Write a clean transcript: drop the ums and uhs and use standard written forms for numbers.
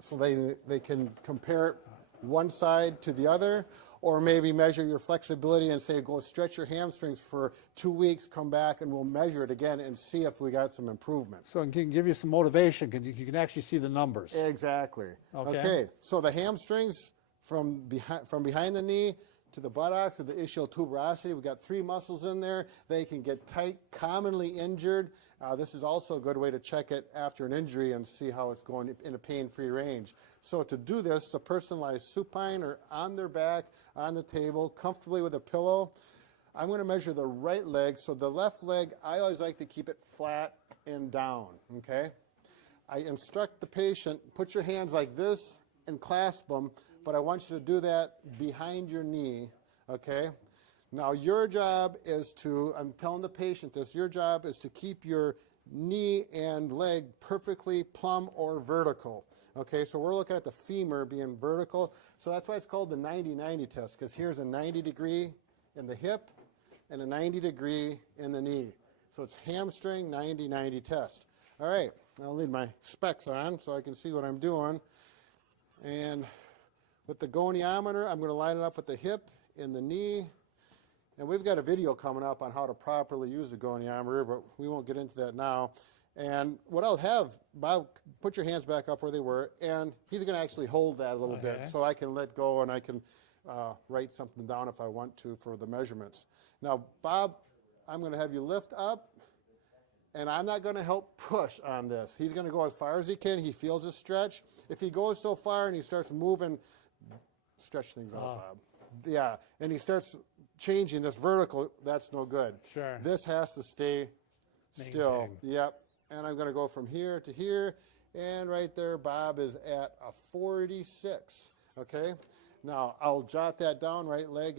so they can compare one side to the other, or maybe measure your flexibility and say, go stretch your hamstrings for 2 weeks, come back and we'll measure it again and see if we got some improvement. So it can give you some motivation, you can actually see the numbers. Exactly. Okay. So the hamstrings from behind the knee to the buttocks, to the ischial tuberosity, we've got 3 muscles in there. They can get tight, commonly injured. This is also a good way to check it after an injury and see how it's going in a pain-free range. So to do this, the person lies supine or on their back on the table, comfortably with a pillow. I'm going to measure the right leg. So the left leg, I always like to keep it flat and down, okay? I instruct the patient, put your hands like this and clasp them, but I want you to do that behind your knee, okay? Now your job is to, I'm telling the patient this, your job is to keep your knee and leg perfectly plumb or vertical. Okay, so we're looking at the femur being vertical. So that's why it's called the 90-90 test, because here's a 90 degree in the hip and a 90 degree in the knee. So it's hamstring 90-90 test. All right, I'll leave my specs on so I can see what I'm doing. And with the goniometer, I'm going to line it up with the hip and the knee. And we've got a video coming up on how to properly use the goniometer, but we won't get into that now. And what I'll have, Bob, put your hands back up where they were, and he's going to actually hold that a little bit so I can let go and I can write something down if I want to for the measurements. Now, Bob, I'm going to have you lift up, and I'm not going to help push on this. He's going to go as far as he can. He feels a stretch. If he goes so far and he starts moving, stretch things out, Bob. Yeah, and he starts changing this vertical, that's no good. Sure. This has to stay still. Yep. And I'm going to go from here to here, and right there, Bob is at a 46. Okay. Now I'll jot that down. Right leg